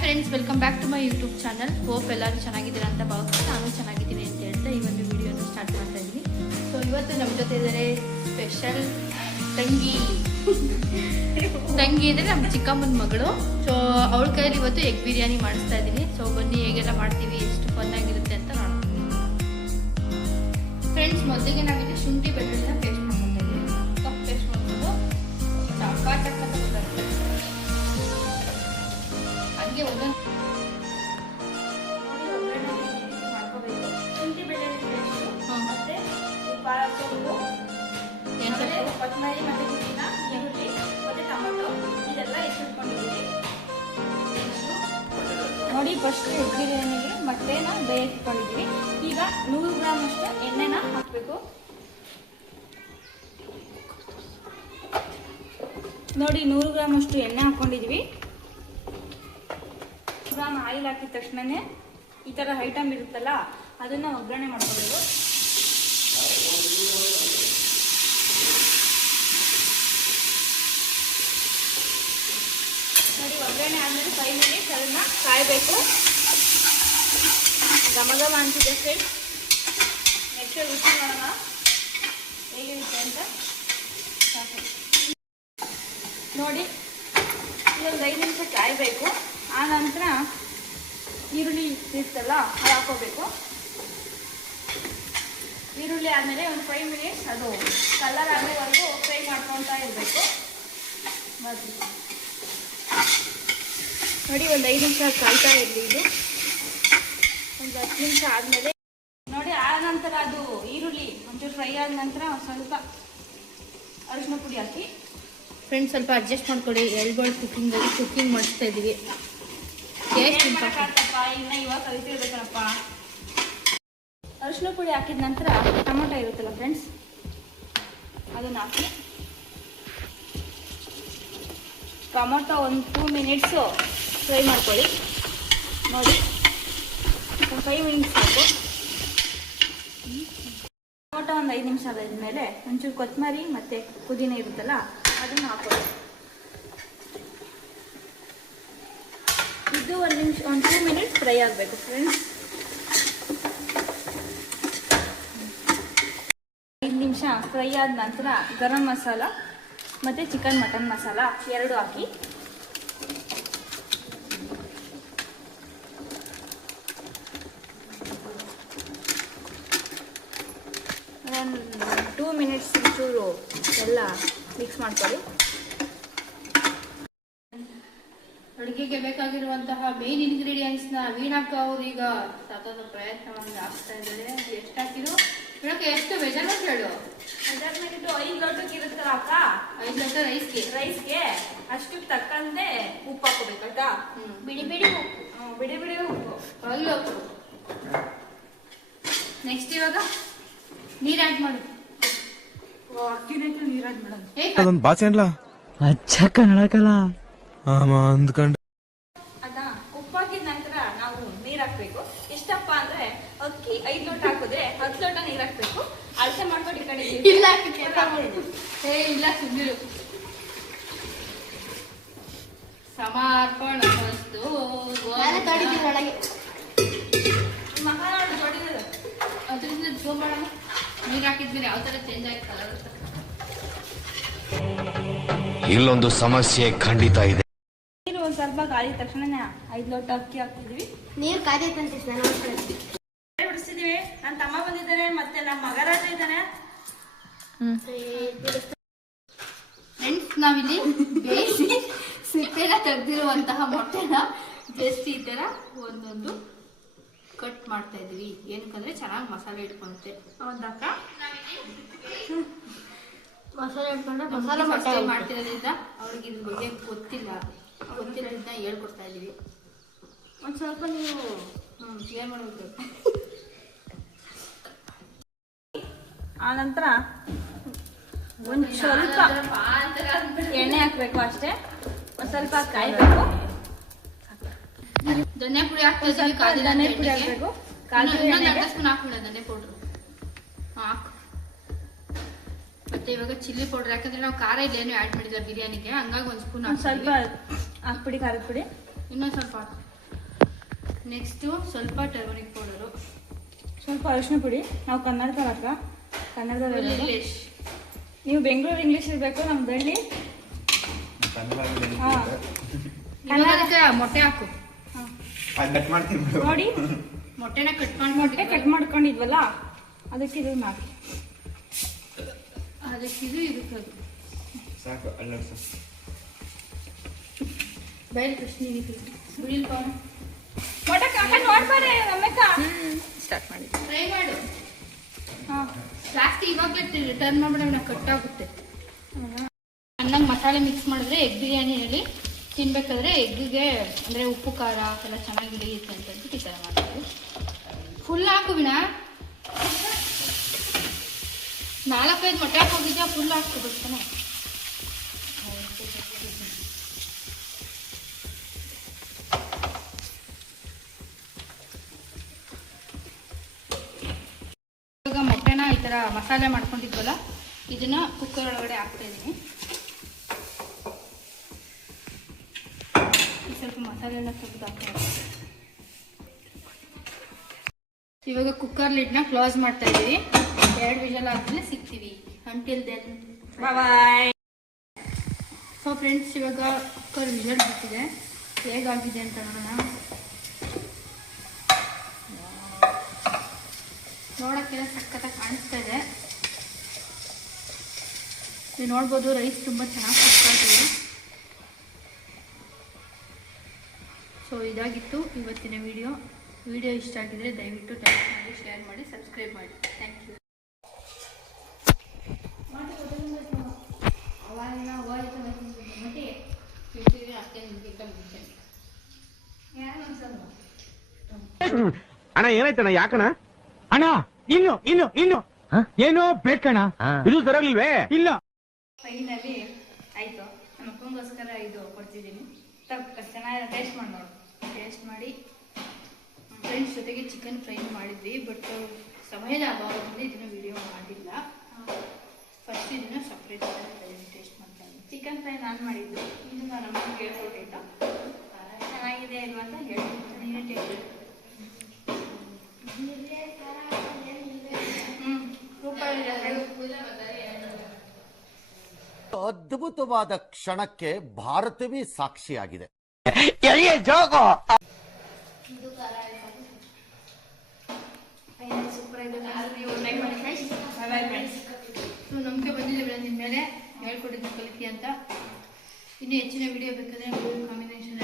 Friends, welcome back to my YouTube channel. Hope ಎಲ್ಲರೂ ಚೆನ್ನಾಗಿದ್ದೀರಾ ಅಂತ ಭಾವಿಸ್ತೀನಿ. ನಾನು ಚೆನ್ನಾಗಿದ್ದೀನಿ ಅಂತ ಹೇಳ್ತಾ ಈ ಒಂದು ವಿಡಿಯೋನ ಸ್ಟಾರ್ಟ್ ಮಾಡ್ತಾ ಇದ್ದೀನಿ. ಸೊ ಇವತ್ತು ನಮ್ಮ ಜೊತೆ ಇದ್ದಾರೆ ಸ್ಪೆಷಲ್ ತಂಗಿ ಇದ್ರೆ ನಮ್ಮ ಚಿಕ್ಕಮ್ಮನ ಮಗಳು. ಸೊ ಅವಳ ಕೈಯಲ್ಲಿ ಇವತ್ತು ಎಗ್ ಬಿರಿಯಾನಿ ಮಾಡಿಸ್ತಾ ಇದ್ದೀನಿ. ಸೊ ಬನ್ನಿ ಹೇಗೆಲ್ಲ ಮಾಡ್ತೀವಿ, ಎಷ್ಟು ಫನ್ ಆಗಿರುತ್ತೆ ಅಂತ ನೋಡೋಣ. ಫ್ರೆಂಡ್ಸ್, ಮೊದಲಿಗೆ ನಾವಿಲ್ಲಿ ಶುಂಠಿ ಬೆಳ್ಳುಳ್ಳಿನ ಪೇಸ್ಟ್ ಮಾಡ್ಕೊತಾ ಇದ್ದೀವಿ. ಕಪ್ ಪೇಸ್ಟ್ ಮಾಡ್ಕೊಂಡು ಚಕ್ಕ ಬರುತ್ತೆ. ಹಂಗೆ ಒಂದೊಂದು ಶುಂಠಿ ಬೆಳ್ಳುಳ್ಳಿ ಪೇಸ್ಟು ಮತ್ತೆ ಉಪ್ಪು ಹಾಕೊಂಡು ಕೊತ್ತಂಬರಿ ಮತ್ತೆ ಪುದೀನ ಈರುಳ್ಳಿ ಮತ್ತೆ ಟೊಮೆಟೊ ಇದೆಲ್ಲ ಇಟ್ಕೊಂಡಿದ್ದೀವಿ. ನೋಡಿ, ಫಸ್ಟ್ ಎಗ್ ಬಿರಿಯಾನಿಗೆ ಮೊಟ್ಟೆನ ಬೇಯಿಸ್ಕೊಂಡಿದ್ದೀವಿ. ಈಗ 100 ಗ್ರಾಮ್ ಅಷ್ಟು ಎಣ್ಣೆನ ಹಾಕಬೇಕು. ನೋಡಿ, 100 ಗ್ರಾಮ್ ಅಷ್ಟು ಎಣ್ಣೆ ಹಾಕೊಂಡಿದ್ವಿ. ಗ್ರಾಮ್ ಆಯಿಲ್ ಹಾಕಿದ ತಕ್ಷಣನೇ ಈ ಥರ ಐಟಮ್ ಇರುತ್ತಲ್ಲ ಅದನ್ನ ಒಗ್ಗರಣೆ ಮಾಡ್ಕೋಬೇಕು. ನೋಡಿ, ಒಗ್ಗರಣೆ ಆದಮೇಲೆ 5 ಮಿನಿಟ್ಸ್ ಅದನ್ನ ಕಾಯಬೇಕು. ಘಮ ಅಂತಿದೆ ಫ್ರೆಂಡ್ಸ್. ನೆಕ್ಸ್ಟ್ ರುಚಿ ನೋಡೋಣ ಹೇಗಿರುತ್ತೆ ಅಂತ. ನೋಡಿ, ಇದೊಂದು 5 ನಿಮಿಷ ಕಾಯಬೇಕು. ಆ ನಂತರ ಈರುಳ್ಳಿ ಇರ್ತಲ್ಲ ಅದು ಹಾಕೋಬೇಕು. ಈರುಳ್ಳಿ ಆದಮೇಲೆ ಒಂದು 5 ಮಿನಿಟ್ಸ್ ಅದು ಕಲರ್ ಆಗೋವರೆಗೂ ಫ್ರೈ ಮಾಡ್ಕೊಳ್ತಾ ಇರಬೇಕು. ನೋಡಿ, ಒಂದು 5 ನಿಮಿಷ ಕಾಯ್ತಾ ಇರಲಿ. ಇದು ಒಂದು 10 ನಿಮಿಷ ಆದಮೇಲೆ ನೋಡಿ, ಆ ನಂತರ ಅದು ಈರುಳ್ಳಿ ಒಂಚೂರು ಫ್ರೈ ಆದ ನಂತರ ಸ್ವಲ್ಪ ಅರಿಶಿನ ಪುಡಿ ಹಾಕಿ. ಫ್ರೆಂಡ್ಸ್, ಸ್ವಲ್ಪ ಅಡ್ಜಸ್ಟ್ ಮಾಡ್ಕೊಳ್ಳಿ. ಎಲ್ಗಳು ಕುಕ್ಕಿಂಗ್ ಮಾಡಿಸ್ತಾ ಇದ್ದೀವಿ. ಇನ್ನ ಇವಾಗ ಕಲಿತಿರ್ಬೇಕಪ್ಪ. ಅರಿಶಿನ ಪುಡಿ ಹಾಕಿದ ನಂತರ ಟೊಮೊಟೊ ಇರುತ್ತಲ್ಲ ಫ್ರೆಂಡ್ಸ್, ಅದನ್ನ ಹಾಕಿ ಟೊಮೊಟೊ ಒಂದು 2 ಮಿನಿಟ್ಸು ಫ್ರೈ ಮಾಡ್ಕೊಳ್ಳಿ. ನೋಡಿ, ಒಂದು 5 ಮಿನಿಟ್ಸ್ ಸಾಕು. ಟೊಮೊಟೊ ಒಂದು 5 ನಿಮಿಷ ಆದಮೇಲೆ ಒಂಚೂರು ಕೊತ್ತಂಬರಿ ಮತ್ತು ಪುದೀನ ಇರುತ್ತಲ್ಲ ಅದನ್ನು ಹಾಕೊಳ್ಳಿ. ಇದು ಒಂದು 2 ಮಿನಿಟ್ಸ್ ಫ್ರೈ ಆಗಬೇಕು ಫ್ರೆಂಡ್ಸ್. 5 ನಿಮಿಷ ಫ್ರೈ ಆದ ನಂತರ ಗರಂ ಮಸಾಲ ಮತ್ತು ಚಿಕನ್ ಮಟನ್ ಮಸಾಲ 2 ಹಾಕಿ ಒಂದು 2 ಮಿನಿಟ್ಸ್ ಚೂರು ಎಲ್ಲ ಮಿಕ್ಸ್ ಮಾಡ್ಕೊಳ್ಳಿ. ಅಡುಗೆಗೆ ಬೇಕಾಗಿರುವಂತಹ ಮೇನ್ ಇಂಗ್ರೀಡಿಯೆಂಟ್ಸ್ನ ವೀಣಕ್ಕ ಅವರು ಈಗ ಸತತ ಪ್ರಯತ್ನವನ್ನು ಹಾಕ್ತಾ ಇದ್ದಾರೆ. ಎಷ್ಟು ಹಾಕಿದ್ರು ವೀಣಕ್ಕ? ಎಷ್ಟು ಮೆಜರ್ಮೆಂಟ್ ಹೇಳು? ಮೆಜರ್ಮೆಂಟ್ 5 ಲೋಟಕ್ಕೆ ಇರುತ್ತಲ್ಲ ಅಕ್ಕ, 5 ಲೋಟ ರೈಸ್ಗೆ ಅಷ್ಟಕ್ಕೆ ತಕ್ಕಂತೆ ಉಪ್ಪು ಹಾಕೋಬೇಕಾಯ್ತಾ? ಬಿಡಿ ಉಪ್ಪು ಅಲ್ಲೋ. ನೆಕ್ಸ್ಟ್ ಇವಾಗ ನೀರು ಆ್ಯಡ್ ಮಾಡು. ಅಕ್ಕಿನಕ್ಕೆ ನೀರು ಆ್ಯಡ್ ಮಾಡೋದು. ಅದೊಂದು ಬಾಚೆ ಅಲ್ಲ ಅಚ್ಚ ಕನ್ನಡಕಲ್ಲ ಅಂದ್ಕೊಂಡು ಅದಾ ಉಪ್ಪು ಹಾಕಿದ ನಂತರ ನಾವು ನೀರು ಹಾಕ್ಬೇಕು. ಎಷ್ಟಪ್ಪ ಅಂದ್ರೆ ಅಕ್ಕಿ 5 ಲೋಟ ಹಾಕಿದ್ರೆ 10 ಲೋಟ ನೀರು ಹಾಕ್ಬೇಕು. ಅಳತೆ ಮಾಡ್ಕೊಂಡು ಇಟ್ಕೊಂಡಿದ್ದೀವಿ. ಇಲ್ಲ ಸುಂದಿರು ಸಮರ್ಪಣಮಸ್ತು. ಮಸಾಲ ದೊಡ್ಡದು ಅದರಿಂದ ಜೋ ಮಾಡೋಣ. ನೀರು ಹಾಕಿದ್ಮೇಲೆ ಯಾವ ಥರ ಚೇಂಜ್ ಆಗಿ ಕಲರ್ ಇಲ್ಲೊಂದು ಸಮಸ್ಯೆ ಖಂಡಿತ ಇದೆ. ನೀರು ಒಂದು ಸ್ವಲ್ಪ ಕಾದಿದ ತಕ್ಷಣ 5 ಲೋಟ ಅಕ್ಕಿ ಹಾಕ್ತಿದ್ವಿ. ನೀರು ಕಾದೈತಂತೆ ಬಿಡಿಸಿದೀವಿ. ನನ್ನ ತಮ್ಮ ಬಂದಿದ್ದಾನೆ, ಮತ್ತೆ ನಮ್ಮ ಮಗರಾಜ ಇದ್ದಾನೆ. ಫ್ರೆಂಡ್ಸ್, ನಾವಿಲ್ಲಿ ಬೇಯಿಸಿ ಸಿಪ್ಪೆನ ತೆಗೆದಿರುವಂತಹ ಮೊಟ್ಟೆನ ಜಸ್ಟ್ ಈ ಥರ ಒಂದೊಂದು ಕಟ್ ಮಾಡ್ತಾ ಇದ್ವಿ. ಏನಕ್ಕಂದ್ರೆ ಚೆನ್ನಾಗಿ ಮಸಾಲೆ ಇಟ್ಕೊಂತೆ. ಹೌದಕ್ಕ, ಮಸಾಲೆ ಇಟ್ಕೊಂಡ್ರೆ ಮಸಾಲೆ ಮೊಟ್ಟೆ ಮಾಡ್ತಿರೋದ್ರಿಂದ ಅವ್ರಿಗೆ ಇದ್ರ ಬಗ್ಗೆ ಗೊತ್ತಿರೋದ್ರಿಂದ ಹೇಳ್ಕೊಡ್ತಾ ಇದೀವಿ. ಒಂದು ಸ್ವಲ್ಪ ನೀವು ಏನ್ ಮಾಡ್ಬೇಕು? ಆ ನಂತರ ಒಂದು ಸ್ವಲ್ಪ ಎಣ್ಣೆ ಹಾಕ್ಬೇಕು ಅಷ್ಟೇ. ಒಂದು ಸ್ವಲ್ಪ ಕಾಯ್ಬೇಕು. ಧನಿಯಾ ಪುಡಿ ಹಾಕ್ತಾ ಇದೀವಿ. ಧನಿಯಾ ಪುಡಿ ಹಾಕ್ಬೇಕು. ಇನ್ನೊಂದು ಸ್ಪೂನ್ ಹಾಕ್ಬಿಡ ಧನಿಯಾ ಪೌಡ್ರು ಹಾಕು. ಮತ್ತೆ ಇವಾಗ ಚಿಲ್ಲಿ ಪೌಡರ್, ಯಾಕಂದ್ರೆ ನಾವು ಖಾರ ಇಲ್ಲೇನು ಆ್ಯಡ್ ಮಾಡಿಲ್ಲ ಬಿರಿಯಾನಿಗೆ, ಹಂಗಾಗಿ 1 ಸ್ಪೂನ್ ಸ್ವಲ್ಪ ಹಾಕ್ಬಿಡಿ ಖಾರದ ಪುಡಿ. ಇನ್ನೊಂದು ಸ್ವಲ್ಪ ನೆಕ್ಸ್ಟು ಸ್ವಲ್ಪ ಟರ್ಮರಿಕ್ ಪೌಡರು, ಸ್ವಲ್ಪ ಅರಿಶಿನ ಪುಡಿ. ನಾವು ಕನ್ನಡದವ್ರ ಕನ್ನಡದಲ್ಲಿ ಇಂಗ್ಲಿಷ್. ನೀವು ಬೆಂಗಳೂರು ಇಂಗ್ಲೀಷ್ ಇರಬೇಕು, ನಮ್ದು ಹಳ್ಳಿ ಮೊಟ್ಟೆ ಹಾಕು. ನೋಡಿ ಮೊಟ್ಟೆನ ಮೊಟ್ಟೆ ಕಟ್ ಮಾಡ್ಕೊಂಡಿದ್ವಲ್ಲ ಅದಕ್ಕೆ ಇದನ್ನ ಹಾಕಿ. ಅದಕ್ಕಿದು ಇದಕ್ಕೆ ಸಾಕು ಅಲ್ಲ ಬಯಲು ಕೃಷ್ಣ ಬಿಳಿಲ್ ಪಾವನ ಮೊಟ್ಟೆ ನೋಡ್ಬಾರೆ ನಮ್ಮಕ್ಕ ಸ್ಟಾರ್ಟ್ ಮಾಡಿ ಫ್ರೈ ಮಾಡು. ಹಾಂ ಜಾಸ್ತಿ ಇವಾಗಲೇ ಟರ್ನ್ ಮಾಡ್ಬಿಡ ನಾವು ಕಟ್ಟಾಗುತ್ತೆ. ಚೆನ್ನಾಗಿ ಮಸಾಲೆ ಮಿಕ್ಸ್ ಮಾಡಿದ್ರೆ ಎಗ್ ಬಿರಿಯಾನಿಯಲ್ಲಿ ತಿನ್ಬೇಕಾದ್ರೆ ಎಗ್ಗಿಗೆ ಅಂದರೆ ಉಪ್ಪು ಖಾರ ಎಲ್ಲ ಚೆನ್ನಾಗಿ ಹಿಡಿಯುತ್ತೆ ಅಂತ ಹೇಳ್ಬಿಟ್ಟು ಈ ಥರ ಮಾಡ್ತೀವಿ. ಫುಲ್ ಹಾಕು ವಿಣ, 4-5 ಮೊಟ್ಟೆ ಹಾಕೋಗಿದ್ಯಾ, ಫುಲ್ ಹಾಕ್ಕೋಬೇಕೇ. ಇವಾಗ ಮೊಟ್ಟೆನ ಈ ಥರ ಮಸಾಲೆ ಮಾಡ್ಕೊಂಡಿದ್ವಲ್ಲ ಇದನ್ನ ಕುಕ್ಕರ್ ಒಳಗಡೆ ಹಾಕ್ತಾ ಇದ್ದೀನಿ. ಸ್ವಲ್ಪ ಮಸಾಲೆ ಎಲ್ಲ ತೆಗೆದು ಇವಾಗ ಕುಕ್ಕರ್ ಲಿಡ್ನ ಕ್ಲೋಸ್ ಮಾಡ್ತಾ ಇದ್ದೀವಿ. 2 ವಿಷಲ್ ಆದ್ಮೇಲೆ ಸಿಗ್ತೀವಿ. Until then bye. So friends, ಇವಾಗ ಕುಕ್ಕರ್ ವಿಷಲ್ ಬಿಟ್ಟಿದೆ. ಹೇಗಾಗಿದೆ ಅಂತ ನೋಡೋಣ. ನೋಡೋಕ್ಕೆಲ್ಲ ಸಖತ್ತಾಗಿ ಕಾಣಿಸ್ತಾ ಇದೆ. ನೀವು ನೋಡ್ಬೋದು ರೈಸ್ ತುಂಬ ಚೆನ್ನಾಗಿ ಕುಕ್ಕಾಗಿದೆ. ಸೊ ಇದಾಗಿತ್ತು ಇವತ್ತಿನ ವಿಡಿಯೋ ಇಷ್ಟ ಆಗಿದ್ರೆ ದಯವಿಟ್ಟು ಲೈಕ್ ಮಾಡಿ, ಶೇರ್ ಮಾಡಿ, ಸಬ್ಸ್ಕ್ರೈಬ್ ಮಾಡಿ. Thank you. ಅಣ್ಣ ಏನಾಯ್ತಣ್ಣ? ಯಾಕಣ್ಣ? ಅಣ್ಣ ಇನ್ನು ಏನೋ ಬೇಕಣ್ಣ, ಇದು ಸರಿಯಾಗಿಲ್ವೇ? ಇಲ್ಲ ಫೈನಲಿ ಆಯಿತು. ನಮ್ಮ ಅಪ್ಪಂಗೋಸ್ಕರ ಇದು ಕೊಡ್ತಿದ್ದೀನಿ. ಚೆನ್ನಾಗಿ ಟೇಸ್ಟ್ ಮಾಡಿ ನೋಡು. ಟೇಸ್ಟ್ ಮಾಡಿ. ಫ್ರೆಂಡ್ಸ್ ಜೊತೆಗೆ ಚಿಕನ್ ಫ್ರೈ ಮಾಡಿದ್ವಿ, ಬಟ್ ಸಮಯದ ಅಭಾವದಿಂದ ಇದನ್ನು ವಿಡಿಯೋ ಮಾಡಿಲ್ಲ. ಫಸ್ಟ್ ಇದನ್ನು ಸಪ್ರೇಟ್ ಟೇಸ್ಟ್ ಮಾಡ್ತಾ ಇದ್ದೀನಿ. ಚಿಕನ್ ಫ್ರೈ ನಾನು ಮಾಡಿದ್ದು, ಇದು ನಾನು ಅಮ್ಮನಿಗೆ ಹೇಳ್ಕೊಟ್ಟಿದ್ದು. ಚೆನ್ನಾಗಿದೆ ಇಲ್ವಾ ಅಂತ ಹೇಳ್ತೀನಿ. ನೀನೇ ಟೇಸ್ಟ್ ಅದ್ಭುತವಾದ ಕ್ಷಣಕ್ಕೆ ಭಾರತವೇ ಸಾಕ್ಷಿಯಾಗಿದೆ. ನಮಗೆ ಬಂದಿದೆ ನಿಮ್ಮ ಮೇಲೆ ಹೇಳ್ಕೊಟ್ಟಿದ್ದು ಕಲಿಕೆ ಅಂತ. ಇನ್ನೂ ಹೆಚ್ಚಿನ ವಿಡಿಯೋ ಬೇಕಾದ್ರೆ ಕಾಂಬಿನೇಷನ್